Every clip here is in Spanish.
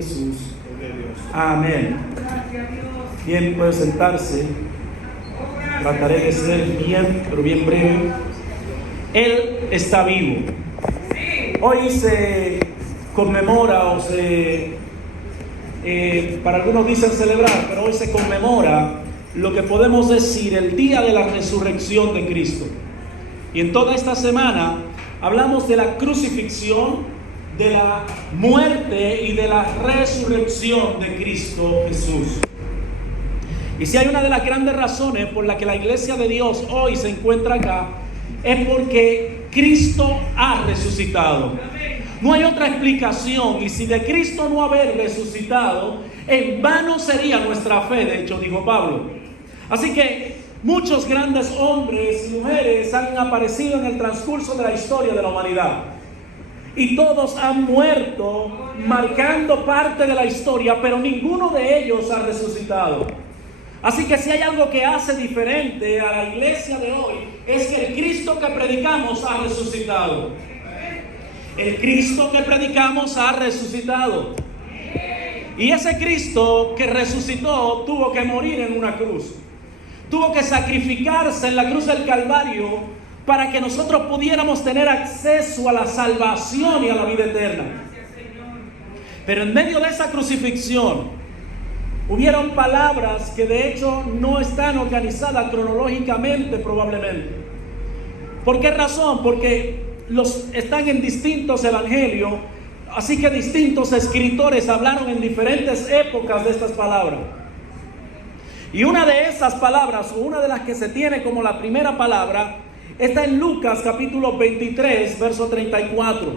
Jesús. Amén. Bien, puede sentarse. Trataré de ser bien, pero bien breve. Él está vivo. Hoy se conmemora para algunos dicen celebrar, pero hoy se conmemora lo que podemos decir el día de la resurrección de Cristo. Y en toda esta semana hablamos de la crucifixión, de la muerte y de la resurrección de Cristo Jesús. Y si hay una de las grandes razones por la que la iglesia de Dios hoy se encuentra acá, es porque Cristo ha resucitado. No hay otra explicación. Y si de Cristo no haber resucitado, en vano sería nuestra fe, de hecho dijo Pablo. Así que muchos grandes hombres y mujeres han aparecido en el transcurso de la historia de la humanidad. Y todos han muerto marcando parte de la historia, pero ninguno de ellos ha resucitado. Así que si hay algo que hace diferente a la iglesia de hoy, es que el Cristo que predicamos ha resucitado. El Cristo que predicamos ha resucitado. Y ese Cristo que resucitó tuvo que morir en una cruz. Tuvo que sacrificarse en la cruz del Calvario para que nosotros pudiéramos tener acceso a la salvación y a la vida eterna. Pero en medio de esa crucifixión hubieron palabras que de hecho no están organizadas cronológicamente probablemente. ¿Por qué razón? Porque están en distintos evangelios, así que distintos escritores hablaron en diferentes épocas de estas palabras. Y una de esas palabras, o una de las que se tiene como la primera palabra, está en Lucas capítulo 23, verso 34.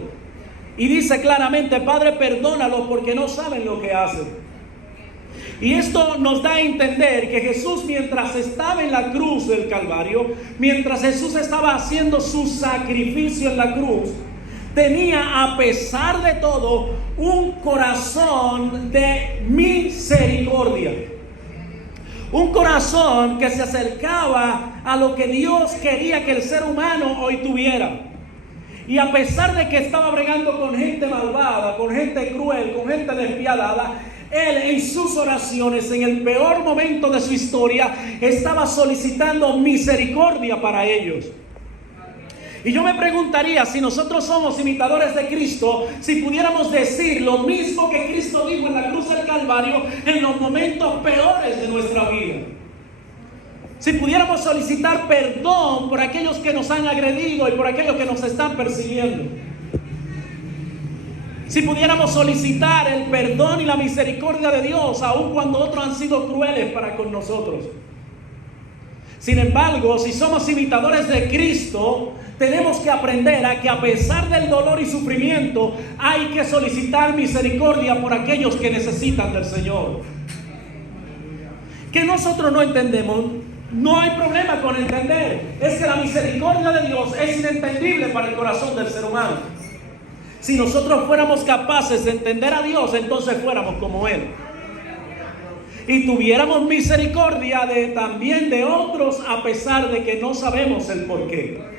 Y dice claramente: Padre, perdónalos porque no saben lo que hacen. Y esto nos da a entender que Jesús, mientras estaba en la cruz del Calvario, mientras Jesús estaba haciendo su sacrificio en la cruz, tenía, a pesar de todo, un corazón de misericordia. Un corazón que se acercaba a lo que Dios quería que el ser humano hoy tuviera. Y a pesar de que estaba bregando con gente malvada, con gente cruel, con gente despiadada, Él en sus oraciones, en el peor momento de su historia, estaba solicitando misericordia para ellos. Y yo me preguntaría, si nosotros somos imitadores de Cristo, si pudiéramos decir lo mismo que Cristo dijo en la cruz del Calvario en los momentos peores de nuestra vida. Si pudiéramos solicitar perdón por aquellos que nos han agredido y por aquellos que nos están persiguiendo. Si pudiéramos solicitar el perdón y la misericordia de Dios, aun cuando otros han sido crueles para con nosotros. Sin embargo, si somos imitadores de Cristo, tenemos que aprender a que a pesar del dolor y sufrimiento, hay que solicitar misericordia por aquellos que necesitan del Señor. Que nosotros no entendemos, no hay problema con entender. Es que la misericordia de Dios es inentendible para el corazón del ser humano. Si nosotros fuéramos capaces de entender a Dios, entonces fuéramos como Él. Y tuviéramos misericordia también de otros, a pesar de que no sabemos el porqué.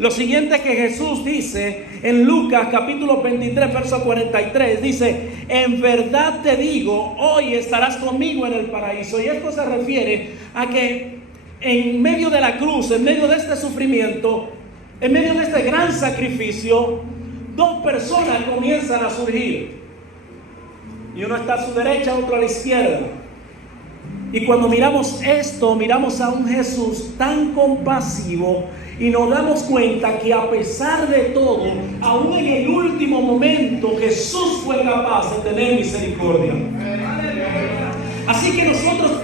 Lo siguiente que Jesús dice en Lucas capítulo 23, verso 43, dice: en verdad te digo, hoy estarás conmigo en el paraíso. Y esto se refiere a que en medio de la cruz, en medio de este sufrimiento, en medio de este gran sacrificio, dos personas comienzan a surgir. Y uno está a su derecha, otro a la izquierda. Y cuando miramos esto, miramos a un Jesús tan compasivo y nos damos cuenta que a pesar de todo, aún en el último momento, Jesús fue capaz de tener misericordia. Así que nosotros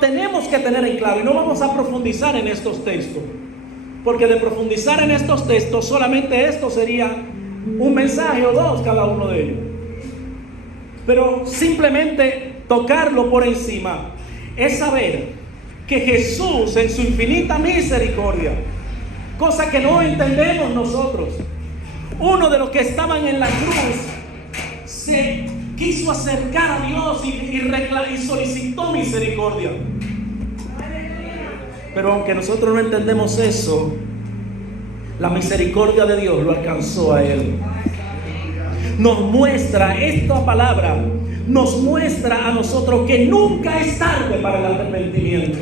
tenemos que tener en claro, y no vamos a profundizar en estos textos, porque de profundizar en estos textos, solamente esto sería un mensaje o dos cada uno de ellos. Pero simplemente tocarlo por encima es saber que Jesús, en su infinita misericordia, cosa que no entendemos nosotros, uno de los que estaban en la cruz se quiso acercar a Dios y solicitó misericordia. Pero aunque nosotros no entendemos eso, la misericordia de Dios lo alcanzó a él. nos muestra, esta palabra nos muestra a nosotros que nunca es tarde para el arrepentimiento.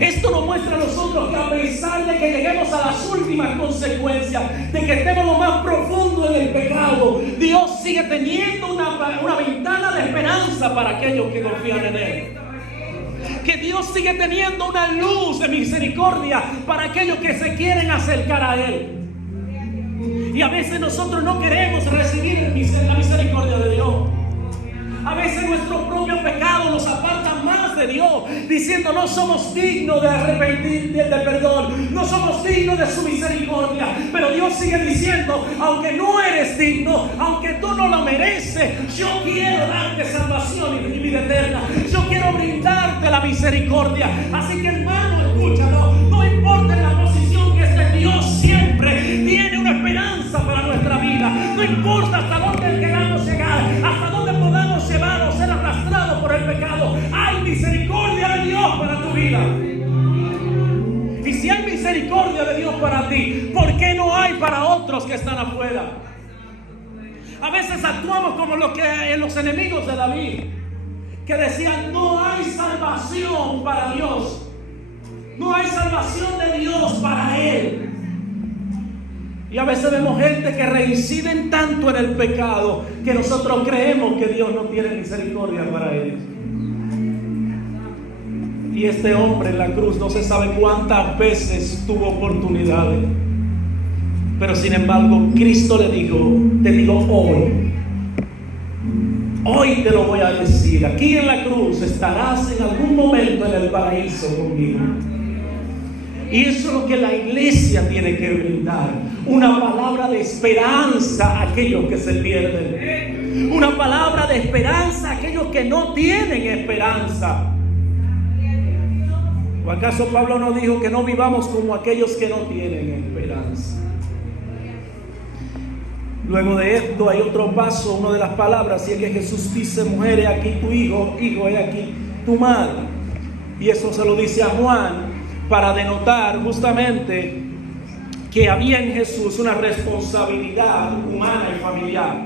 Esto nos muestra a nosotros que a pesar de que lleguemos a las últimas consecuencias, de que estemos lo más profundo en el pecado, Dios sigue teniendo una ventana de esperanza para aquellos que confían en Él. Que Dios sigue teniendo una luz de misericordia para aquellos que se quieren acercar a Él. Y a veces nosotros no queremos recibir la misericordia de Dios. A veces nuestros propios pecados nos apartan más de Dios, diciendo no somos dignos de arrepentir, de perdón, no somos dignos de su misericordia. Pero Dios sigue diciendo, aunque no eres digno, aunque tú no lo mereces, yo quiero darte salvación y vida eterna. Yo quiero brindarte la misericordia. Así que, hermano, escúchalo, no importa en la posición que esté, Dios siempre tiene una esperanza para nuestra vida. No importa hasta dónde queramos llegar, hasta dónde podamos llevar o ser arrastrados por el pecado, hay misericordia de Dios para tu vida. Y si hay misericordia de Dios para ti, ¿por qué no hay para otros que están afuera? A veces actuamos como los enemigos de David, que decían no hay salvación para Dios, no hay salvación de Dios para Él. Y a veces vemos gente que reinciden tanto en el pecado que nosotros creemos que Dios no tiene misericordia para ellos. Y este hombre en la cruz no se sabe cuántas veces tuvo oportunidades, pero sin embargo Cristo le dijo, te digo hoy te lo voy a decir, aquí en la cruz estarás en algún momento en el paraíso conmigo. Y eso es lo que la iglesia tiene que brindar, una palabra de esperanza a aquellos que se pierden, una palabra de esperanza a aquellos que no tienen esperanza. ¿O acaso Pablo no dijo que no vivamos como aquellos que no tienen esperanza? Luego de esto hay otro paso, una de las palabras, y es que Jesús dice, mujer, he aquí tu hijo, hijo, he aquí tu madre. Y eso se lo dice a Juan para denotar justamente que había en Jesús una responsabilidad humana y familiar.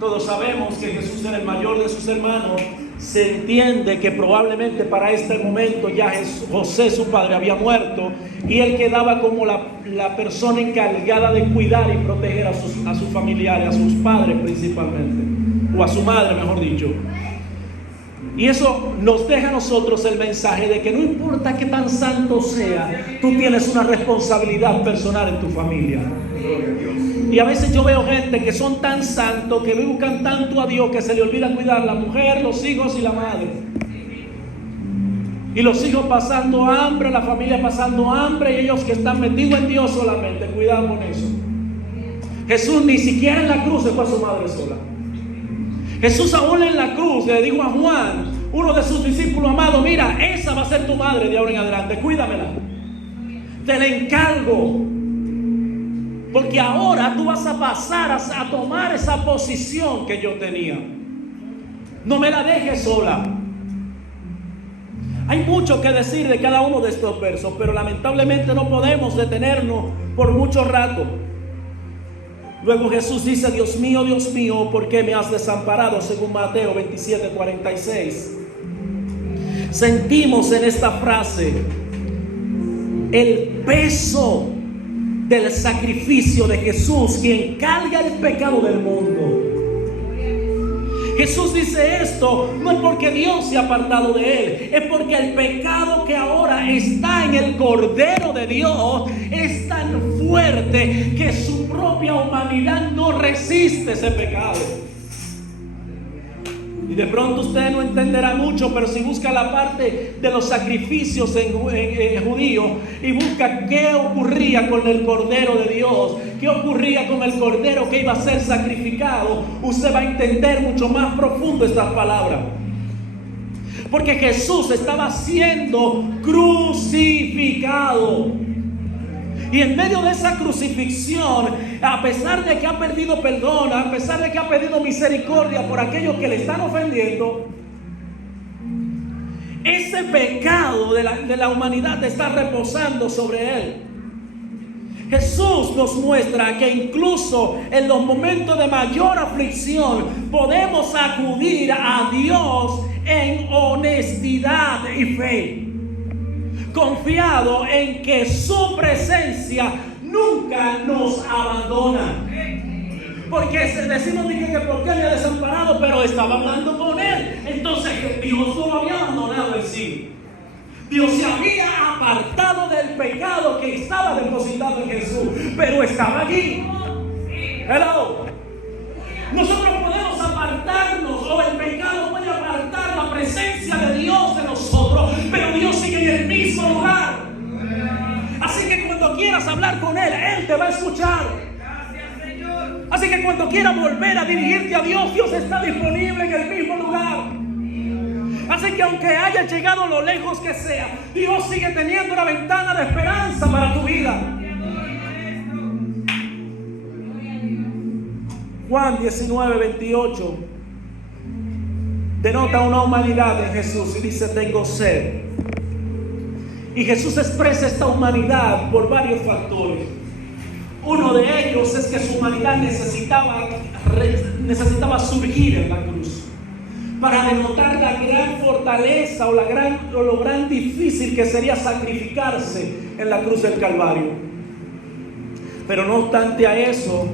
Todos sabemos que Jesús era el mayor de sus hermanos. Se entiende que probablemente para este momento ya José, su padre, había muerto, y él quedaba como la persona encargada de cuidar y proteger a sus familiares, a sus padres principalmente, o a su madre, mejor dicho. Y eso nos deja a nosotros el mensaje de que no importa qué tan santo sea, tú tienes una responsabilidad personal en tu familia. Y a veces yo veo gente que son tan santos, que buscan tanto a Dios, que se le olvida cuidar la mujer, los hijos y la madre. Y los hijos pasando hambre, la familia pasando hambre, y ellos que están metidos en Dios solamente. Cuidado con eso. Jesús ni siquiera en la cruz se fue a su madre sola. Jesús aún en la cruz le dijo a Juan, uno de sus discípulos amados, mira, esa va a ser tu madre de ahora en adelante, cuídamela, te la encargo, porque ahora tú vas a pasar a tomar esa posición que yo tenía. No me la dejes sola. Hay mucho que decir de cada uno de estos versos, pero lamentablemente no podemos detenernos por mucho rato. Luego Jesús dice, Dios mío, ¿por qué me has desamparado? Según Mateo 27:46. Sentimos en esta frase el peso del sacrificio de Jesús, quien carga el pecado del mundo. Jesús dice esto no es porque Dios se ha apartado de él, es porque el pecado que ahora está en el Cordero de Dios es tan fuerte que su propia humanidad no resiste ese pecado. Y de pronto usted no entenderá mucho, pero si busca la parte de los sacrificios en judío y busca qué ocurría con el Cordero de Dios, qué ocurría con el Cordero que iba a ser sacrificado, usted va a entender mucho más profundo estas palabras. Porque Jesús estaba siendo crucificado. Y en medio de esa crucifixión, a pesar de que ha perdido perdón, a pesar de que ha pedido misericordia por aquellos que le están ofendiendo, ese pecado de la humanidad está reposando sobre él. Jesús nos muestra que incluso en los momentos de mayor aflicción podemos acudir a Dios en honestidad y fe, confiado en que su presencia nunca nos abandona. Porque decimos que por qué me ha desamparado, pero estaba hablando con él. Entonces Dios no lo había abandonado en sí. Dios se había apartado del pecado que estaba depositado en Jesús, pero estaba allí. Hello. Nosotros podemos apartarnos, o el pecado puede apartar la presencia de Dios de nosotros, pero Dios sigue en el mismo lugar. Así que cuando quieras hablar con Él, Él te va a escuchar. Así que cuando quieras volver a dirigirte a Dios, Dios está disponible en el mismo lugar. Así que aunque haya llegado lo lejos que sea, Dios sigue teniendo una ventana de esperanza para tu vida. Juan 19:28 denota una humanidad en Jesús y dice: tengo sed. Y Jesús expresa esta humanidad por varios factores. Uno de ellos es que su humanidad necesitaba surgir en la cruz, para denotar la gran fortaleza o lo gran difícil que sería sacrificarse en la cruz del Calvario. Pero no obstante a eso,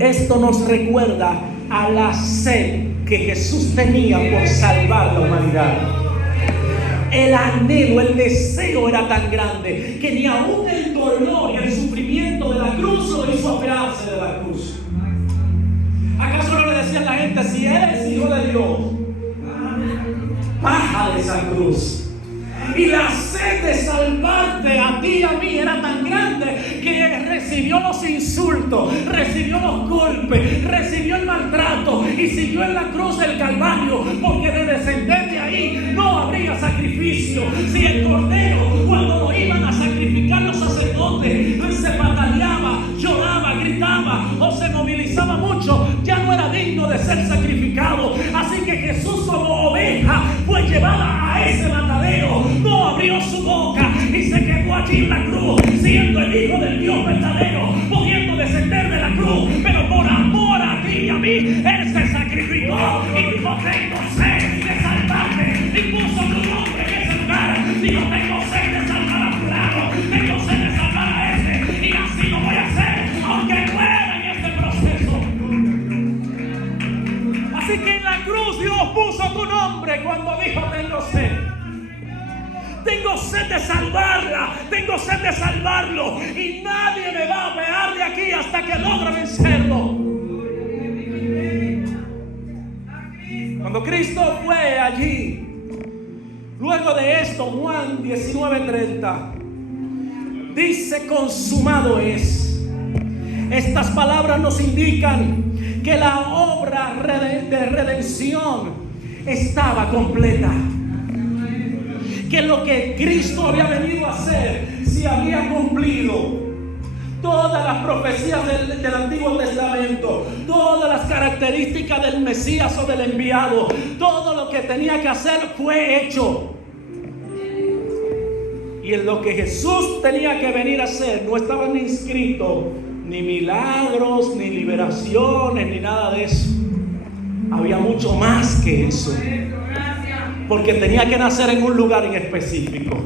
esto nos recuerda a la sed que Jesús tenía por salvar la humanidad. El anhelo, el deseo era tan grande que ni aún el dolor y el sufrimiento de la cruz lo hizo apearse de la cruz. ¿Acaso no le decía a la gente: si eres hijo de Dios, baja de esa cruz? Y la sed de salvarte a ti y a mí era tan grande que recibió los insultos, recibió los golpes, recibió el maltrato y siguió en la cruz del Calvario, porque de descender de ahí no habría sacrificio. Si el cordero, cuando lo iban a sacrificar los sacerdotes, se pataleaba, lloraba, gritaba o se movilizaba mucho, ya no era digno de ser sacrificado. Así que Jesús, como oveja, fue llevada a ese matadero, no abrió su boca y se quedó allí en la cruz, siendo el Hijo del Dios verdadero, pudiendo descender de la cruz, pero por amor a ti y a mí, Él se sacrificó y dijo: tengo sed de salvarme, y puso tu nombre en ese lugar. Dijo: tengo sed de salvar a fulano, tengo sed de salvar a ese, y así lo voy a hacer, aunque muera en este proceso. Así que en la cruz Dios puso tu nombre cuando dijo: tengo sed. Tengo sed de salvarla, tengo sed de salvarlo, y nadie me va a pegar de aquí hasta que logre vencerlo. Cuando Cristo fue allí, luego de esto, Juan 19:30 dice: consumado es. Estas palabras nos indican que la obra de redención estaba completa, que lo que Cristo había venido a hacer se había cumplido. Todas las profecías del Antiguo Testamento, todas las características del Mesías o del enviado, todo lo que tenía que hacer fue hecho. Y en lo que Jesús tenía que venir a hacer no estaban inscritos ni milagros, ni liberaciones, ni nada de eso. Había mucho más que eso. Porque tenía que nacer en un lugar en específico,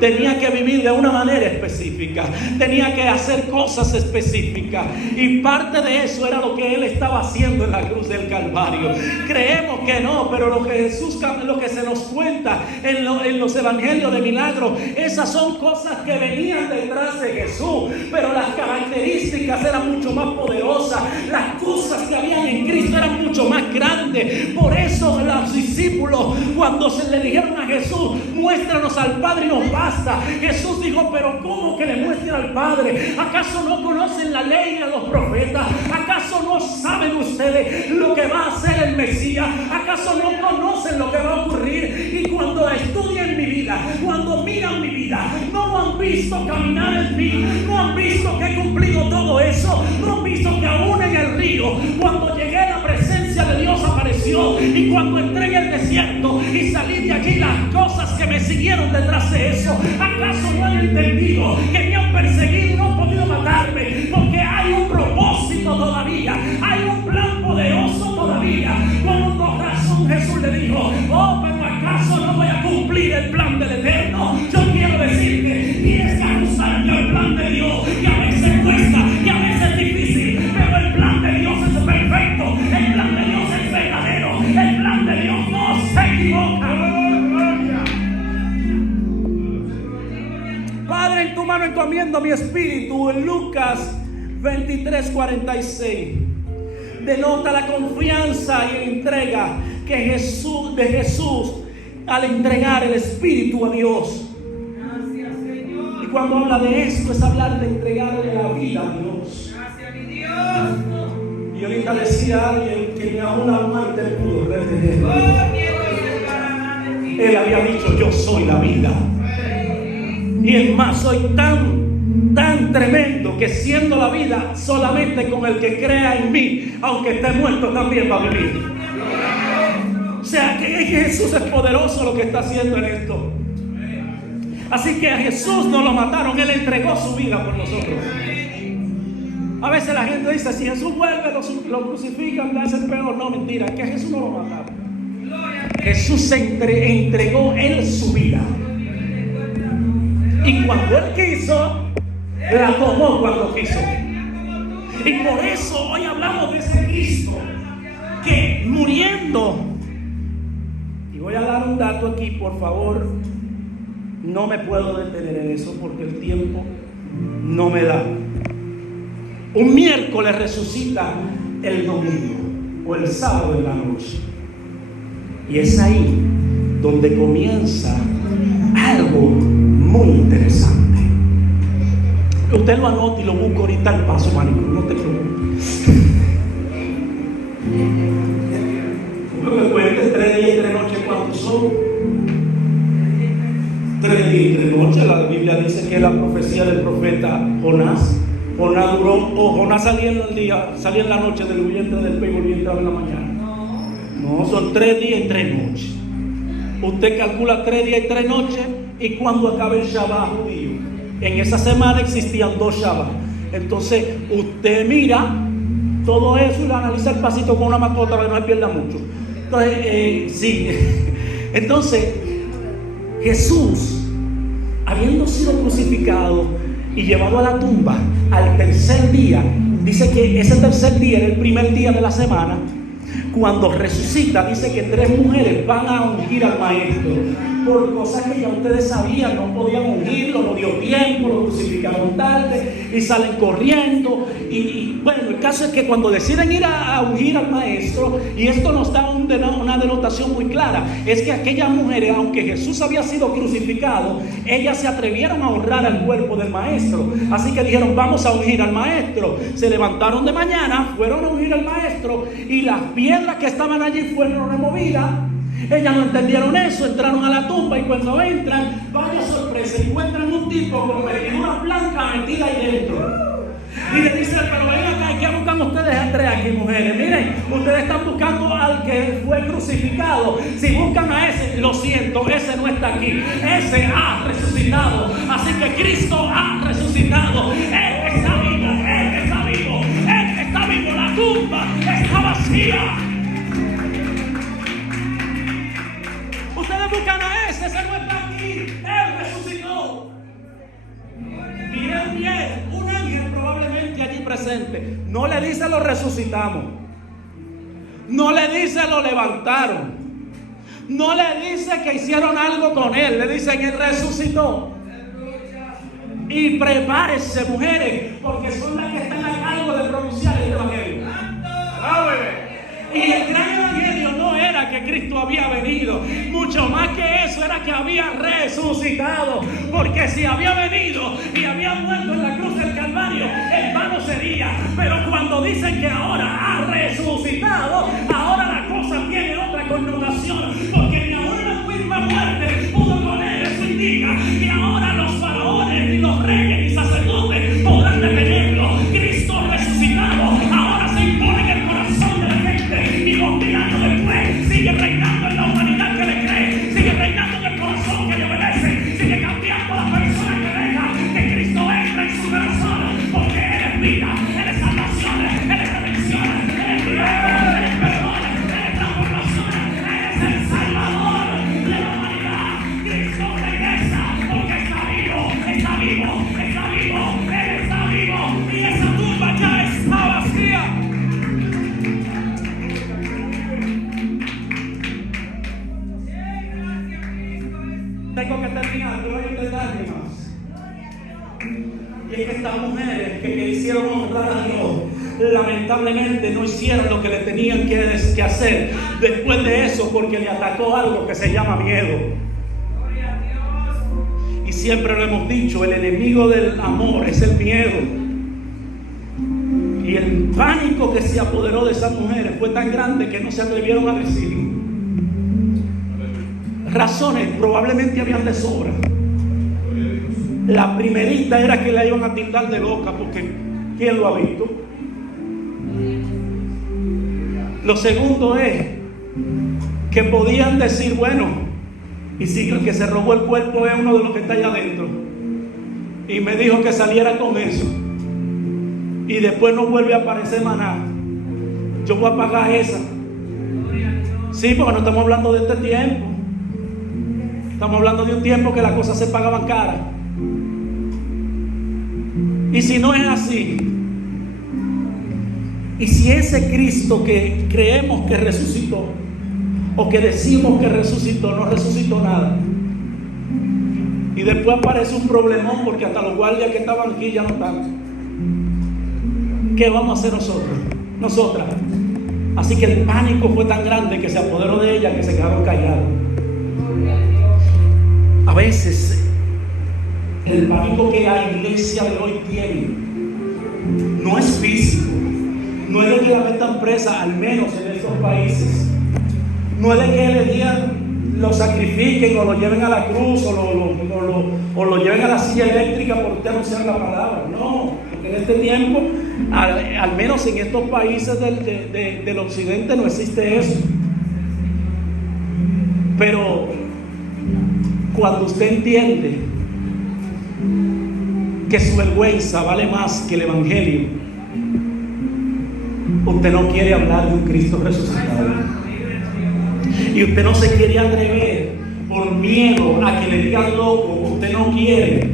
tenía que vivir de una manera específica, tenía que hacer cosas específicas, y parte de eso era lo que Él estaba haciendo en la cruz del Calvario. Creemos que no, pero lo que se nos cuenta en los evangelios de milagros, esas son cosas que venían detrás de Jesús, pero las características eran mucho más poderosas, las cosas que habían en Cristo eran mucho más grandes. Por eso los discípulos, cuando se le dijeron a Jesús: muéstranos al Padre y nos basta, Jesús dijo: pero ¿cómo que le muestren al Padre? ¿Acaso no conocen la ley de los profetas? ¿Acaso no saben ustedes lo que va a hacer el Mesías? ¿Acaso no conocen lo que va a ocurrir? Y cuando estudian mi vida, cuando miran mi vida, no han visto caminar en mí, no han visto que he cumplido todo eso, no han visto que aún en el río, cuando llegué a la presencia de Dios apareció, y cuando entré en el desierto y salí de allí, las cosas que me siguieron detrás de eso. ¿Acaso no han entendido que me han perseguido encomiendo mi espíritu. En Lucas 23:46 denota la confianza y entrega que Jesús al entregar el espíritu a Dios. Gracias, Señor. Y cuando habla de esto es hablar de entregarle la vida a Dios. Gracias, mi Dios. Y ahorita decía a alguien que ni aún la muerte pudo retener. Oh, quiero ir para nada de ti. Él había dicho: yo soy la vida. Y es más, soy tan tremendo que siendo la vida, solamente con el que crea en mí, aunque esté muerto, también va a vivir. O sea, que Jesús es poderoso lo que está haciendo en esto. Así que a Jesús no lo mataron, Él entregó su vida por nosotros. A veces la gente dice: si Jesús vuelve, lo crucifican, le hacen peor. No, mentira, es que a Jesús no lo mataron. Jesús se entregó Él su vida. Y cuando Él quiso, la tomó cuando quiso. Y por eso hoy hablamos de ese Cristo que muriendo. Y voy a dar un dato aquí, por favor. No me puedo detener en eso porque el tiempo no me da. Un miércoles resucita el domingo o el sábado en la noche. Y es ahí donde comienza algo muy interesante. Usted lo anota y lo busca ahorita al paso, marico, no te preocupes. No me cuentes 3 días y 3 noches, ¿cuántos son? 3 días y 3 noches. La Biblia dice que es la profecía del profeta Jonás. Jonás salía en la noche del vientre del pez y volvía a entrar en la mañana. No, son 3 días y 3 noches. Usted calcula 3 días y 3 noches y cuando acabe el Shabbat judío. En esa semana existían 2 Shabbat. Entonces usted mira todo eso y lo analiza el pasito con una mascota para que no se pierda mucho. Entonces, sí. Entonces, Jesús, habiendo sido crucificado y llevado a la tumba al tercer día, dice que ese tercer día era el primer día de la semana. Cuando resucita, dice que 3 mujeres van a ungir al maestro por cosas que ya ustedes sabían, no podían ungirlo, no dio tiempo, lo crucificaron tarde y salen corriendo. Y bueno, el caso es que cuando deciden ir a ungir al maestro, y esto nos da una denotación muy clara, es que aquellas mujeres, aunque Jesús había sido crucificado, ellas se atrevieron a honrar al cuerpo del maestro. Así que dijeron: vamos a ungir al maestro. Se levantaron de mañana, fueron a ungir al maestro y las piedras que estaban allí fueron removidas. Ellas no entendieron eso, entraron a la tumba y cuando entran, vaya sorpresa, encuentran un tipo con vestidura blanca metida ahí dentro. Y le dicen: pero ven acá, ¿qué buscan ustedes a 3 aquí, mujeres? Miren, ustedes están buscando al que fue crucificado. Si buscan a ese, lo siento, ese no está aquí. Ese ha resucitado. Así que Cristo ha resucitado. Él está vivo, Él está vivo, Él está vivo. La tumba está vacía. Ustedes buscan a ese no está aquí. Él resucitó. Miren bien, un ángel probablemente allí presente no le dice: lo resucitamos. No le dice: lo levantaron. No le dice que hicieron algo con él. Le dicen: él resucitó. Y prepárense, mujeres, porque son las que están a cargo de pronunciar el evangelio. Y el gran evangelio no era que Cristo había venido, mucho más que eso, era que había resucitado. Porque si había venido y había muerto en la cruz del Calvario, en vano sería. Pero cuando dicen que ahora ha resucitado, ahora la cosa tiene otra connotación, porque ni aún la misma muerte pudo con él. Eso indica que ahora los faraones, ni los reyes, ni sacerdotes podrán detenerlo. Cristo resucitado ahora se impone en el corazón de la gente, y los milagros después siguen reinando en la humanidad que le cree, sigue reinando en el corazón que le obedece, sigue cambiando a la persona que deja que Cristo entre en su corazón, porque Él es vida, Él es salvación, Él es redención, Él es milagro, Él es perdón, Él es transformación, Él es el Salvador de la humanidad. Cristo regresa porque está vivo, está vivo, está vivo, Él está vivo, y esa tumba ya está vacía. Tengo que terminar, no hay detalle más. Y es que estas mujeres que quisieron honrar a Dios, lamentablemente no hicieron lo que le tenían que hacer después de eso, porque le atacó algo que se llama miedo. Y siempre lo hemos dicho, el enemigo del amor es el miedo. Y el pánico que se apoderó de esas mujeres fue tan grande que no se atrevieron a decir. Razones probablemente habían de sobra. La primerita era que la iban a tildar de loca, porque ¿quién lo ha visto? Lo segundo es que podían decir, bueno, y si el que se robó el cuerpo es uno de los que está allá adentro, y me dijo que saliera con eso, y después no vuelve a aparecer más nada, yo voy a pagar esa. Sí, porque no estamos hablando de este tiempo, estamos hablando de un tiempo que las cosas se pagaban caras. Y si no es así, y si ese Cristo que creemos que resucitó, o que decimos que resucitó, no resucitó nada, y después aparece un problemón porque hasta los guardias que estaban aquí ya no están, ¿qué vamos a hacer nosotras? Así que el pánico fue tan grande que se apoderó de ella que se quedaron callados. A veces el pánico que la iglesia de hoy tiene no es físico, no es de que la metan presa, al menos en estos países, no es de que le digan, lo sacrifiquen o lo lleven a la cruz o lo lleven a la silla eléctrica por usted anunciar la palabra. No, porque en este tiempo, al menos en estos países del occidente, no existe eso. Pero cuando usted entiende que su vergüenza vale más que el evangelio, usted no quiere hablar de un Cristo resucitado, y usted no se quiere atrever por miedo a que le digan loco. Usted no quiere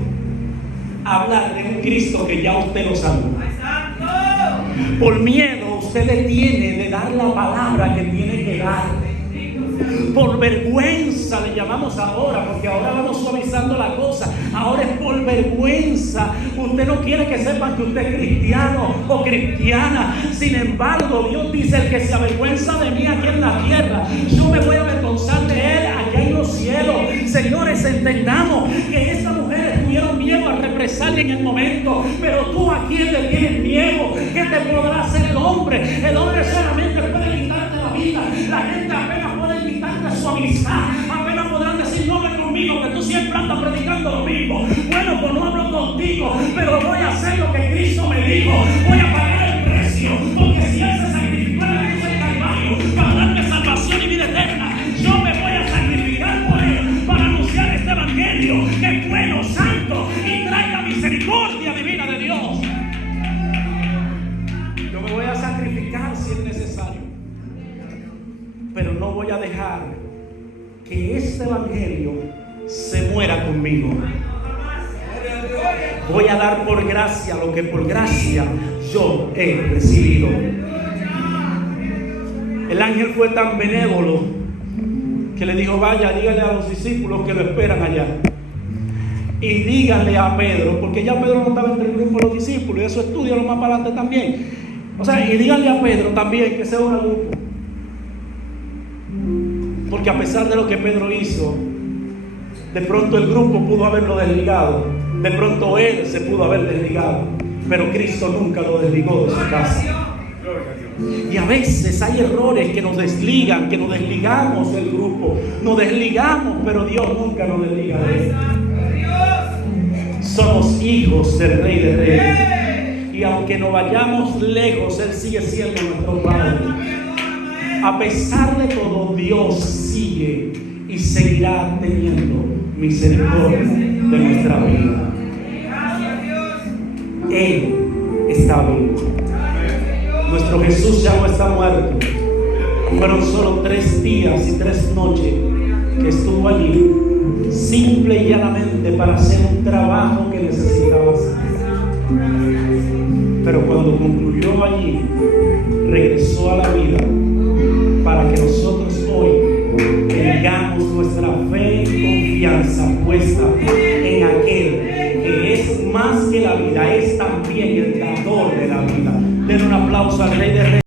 hablar de un Cristo que ya usted lo salvó. Por miedo usted detiene de dar la palabra que tiene que dar. Por vergüenza le llamamos ahora, porque ahora vamos suavizando la cosa. Ahora es por vergüenza. Usted no quiere que sepan que usted es cristiano o cristiana. Sin embargo, Dios dice: el que se avergüenza de mí aquí en la tierra, yo me voy a avergonzar de él allá en los cielos. Señores, entendamos que estas mujeres tuvieron miedo a represalia en el momento, pero tú, ¿a quién le tienes miedo? ¿Qué te podrá hacer el hombre? El hombre solamente puede quitarte la vida. La gente apenas puede quitarte su amistad, apenas podrán decir: no ven conmigo, que tú siempre andas predicando lo mismo. Bueno, pues no hablo contigo, pero voy a hacer lo que Cristo me dijo. Voy a pagar el precio, porque si Él se sacrificó en la cruz del Calvario para darme salvación y vida eterna, yo me voy a sacrificar por Él para anunciar este evangelio que es bueno, santo y trae la misericordia divina de Dios. Yo me voy a sacrificar si es necesario, pero no voy a dejar que este evangelio se muera conmigo. Voy a dar por gracia lo que por gracia yo he recibido. El ángel fue tan benévolo que le dijo: vaya, dígale a los discípulos que lo esperan allá, y díganle a Pedro, porque ya Pedro no estaba entre el grupo de los discípulos, y eso estudia lo más para adelante también. O sea, y díganle a Pedro también que se una al grupo. Porque a pesar de lo que Pedro hizo, de pronto el grupo pudo haberlo desligado, de pronto él se pudo haber desligado, pero Cristo nunca lo desligó de su casa. Y a veces hay errores que nos desligan, que nos desligamos del grupo, nos desligamos, pero Dios nunca nos desliga de él. Somos hijos del Rey de Reyes, y aunque nos vayamos lejos, Él sigue siendo nuestro Padre. A pesar de todo, Dios sigue y seguirá teniendo misericordia de nuestra vida. Él está vivo. Nuestro Jesús ya no está muerto. Fueron solo 3 días y 3 noches que estuvo allí, simple y llanamente para hacer un trabajo que necesitaba hacer. Pero cuando concluyó allí, regresó a la vida para que nosotros hoy tengamos nuestra fe y confianza puesta en aquel que es más que la vida. aplauso al Rey de Reyes.